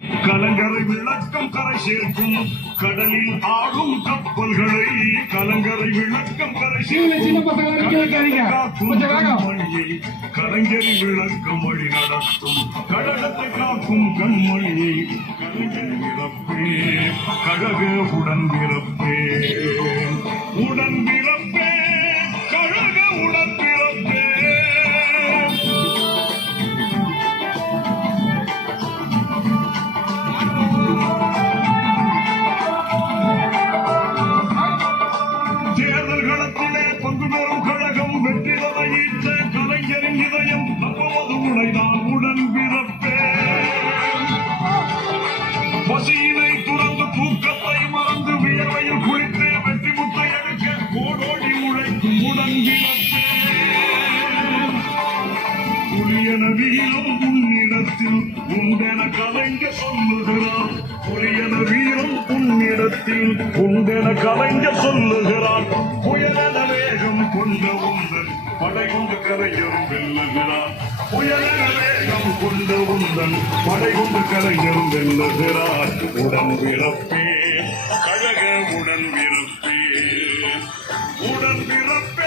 கலங்கரை விளக்கம் கரை சேர்க்கும். கடலில் ஆடும் கப்பல்களை கலங்கரை விளக்கம் கரை கலைஞரி விளக்கம் வழி நடத்தும். கடலத்தை காக்கும் கண்மணியை கலைஞர் பிறப்பே கழக உடன் பிறப்பே உண்டென கலைஞ சொல்லுகிறார். புலியன வீரம் உன்னிடத்தில் உண்டென கலைஞ சொல்லுகிறார். புயலென வேகம் கொண்ட உந்தன் படை கொண்டு கலைஞரும் வெல்லுகிறார். புயலன வேகம் கொண்ட உந்தன் படை கொண்டு கலைஞரும் வெல்லுகிறார். உடன் பிறப்பே கழக உடன் பிறப்பே. உடன் பிறப்பே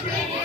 கம்பீர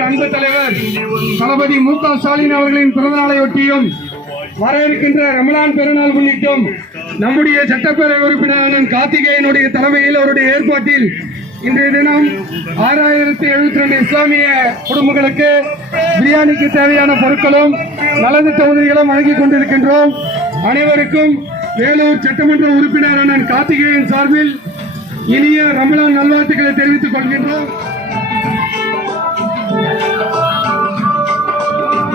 அன்பு தலைவர் தளபதி மு க ஸ்டாலின் அவர்களின் பிறந்தநாளையொட்டியும் வர இருக்கின்ற ரமலான் பெருநாள் முன்னிட்டும் நம்முடைய சட்டப்பேரவை உறுப்பினர் கார்த்திகேயனுடைய தலைமையில் அவருடைய ஏற்பாட்டில் இன்றைய தினம் ஆறாயிரத்தி எழுபத்தி ரெண்டு இஸ்லாமிய குடும்பங்களுக்கு பிரியாணிக்கு தேவையான பொருட்களும் நலத்திட்ட உதவிகளும் வழங்கிக் கொண்டிருக்கின்றோம். அனைவருக்கும் வேலூர் சட்டமன்ற உறுப்பினர் அண்ணன் கார்த்திகேயன் சார்பில் இனிய ரமலான் நல்வாழ்த்துக்களை தெரிவித்துக் கொள்கின்றோம்.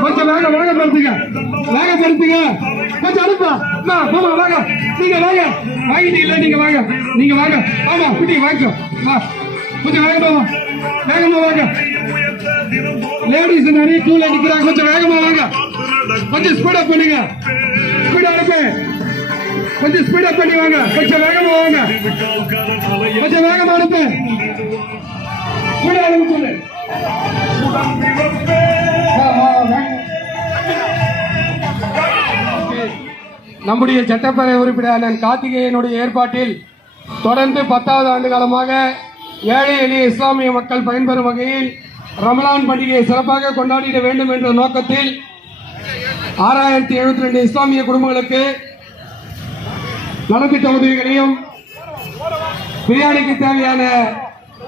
கொஞ்சம் வாங்க வாங்க படுத்துங்க. வாங்க படுத்துங்க. கொஞ்சம் அனுப்பா மாமா வாங்க. நீங்க வாங்க. வாங்கிட்டீங்களா நீங்க வாங்க. நீங்க வாங்க. ஆமா குட்டி வாங்கிக்கோ. வா. கொஞ்சம் வாங்க மாமா வேகமா வாங்க. லேடிஸ் நிறைய டூல நிக்கிறாங்க. கொஞ்சம் வேகமா வாங்க. கொஞ்சம் ஸ்பீடா பண்ணுங்க. ஸ்பீடா அனுப்பு கொஞ்சம் ஸ்பீட் அப் பண்ணி வாங்க. கொஞ்சம் வேகமா வாங்க. கொஞ்சம் வேகமா அனுப்பு சொல்லு. நம்முடைய சட்டப்பேரவை உறுப்பினர் கார்த்திகேயனுடைய ஏற்பாட்டில் தொடர்ந்து பத்தாவது ஆண்டு காலமாக ஏழை எளிய இஸ்லாமிய மக்கள் பயன்பெறும் வகையில் ரமலான் பண்டிகையை சிறப்பாக கொண்டாடிட வேண்டும் என்ற நோக்கத்தில் ஆறாயிரத்தி எழுபத்தி ரெண்டு இஸ்லாமிய குடும்பங்களுக்கு நலத்திட்ட தொகுதிகளையும் பிரியாணிக்கு தேவையான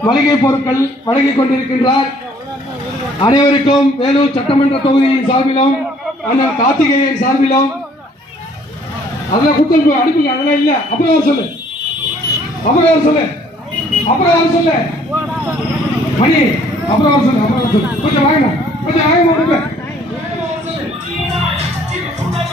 மளிகை பொருட்கள் வழங்கிக் கொண்டிருக்கின்றார். அனைவருக்கும் வேலூர் சட்டமன்ற தொகுதியின் சார்பிலும் அண்ணன் கார்த்திகேயன் சார்பிலும். அதெல்லாம் குத்தல் போய் அனுப்புங்க அதெல்லாம் இல்ல. அப்புறம் சொல்லு. அப்புறம் சொல்லு. அப்புறம் சொல்லு. மணி அப்புறம் சொல்லு அப்புறம் சொல்லு. கொஞ்சம் வாங்க கொஞ்சம் வாங்க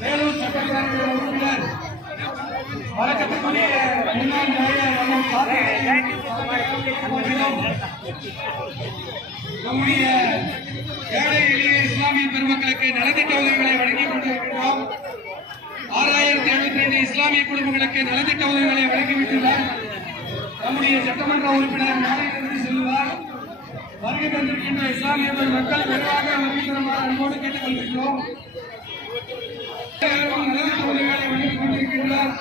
வேலூர் சட்டப்பேரவை உறுப்பினர் வழக்கத்துக்குரிய முன்னாள் நம்முடைய ஏழை எளிய இஸ்லாமிய பெருமக்களுக்கு நலத்திட்ட உதவிகளை வழங்கிக் கொண்டிருக்கிறோம் ஆறாயிரத்தி எழுபத்தி ரெண்டு இஸ்லாமிய குடும்பங்களுக்கு நலத்திட்ட உதவிகளை வழங்கிவிட்டுள்ளார் நம்முடைய சட்டமன்ற உறுப்பினர் நாளை செல்வார் வருகை தந்திருக்கின்ற இஸ்லாமிய மக்கள் விரைவாக வருகை தருமாறு அன்போடு கேட்டுக் கொண்டிருக்கிறோம் நலத்திட்ட உதவிகளை வழங்கிக் கொண்டிருக்கின்றார்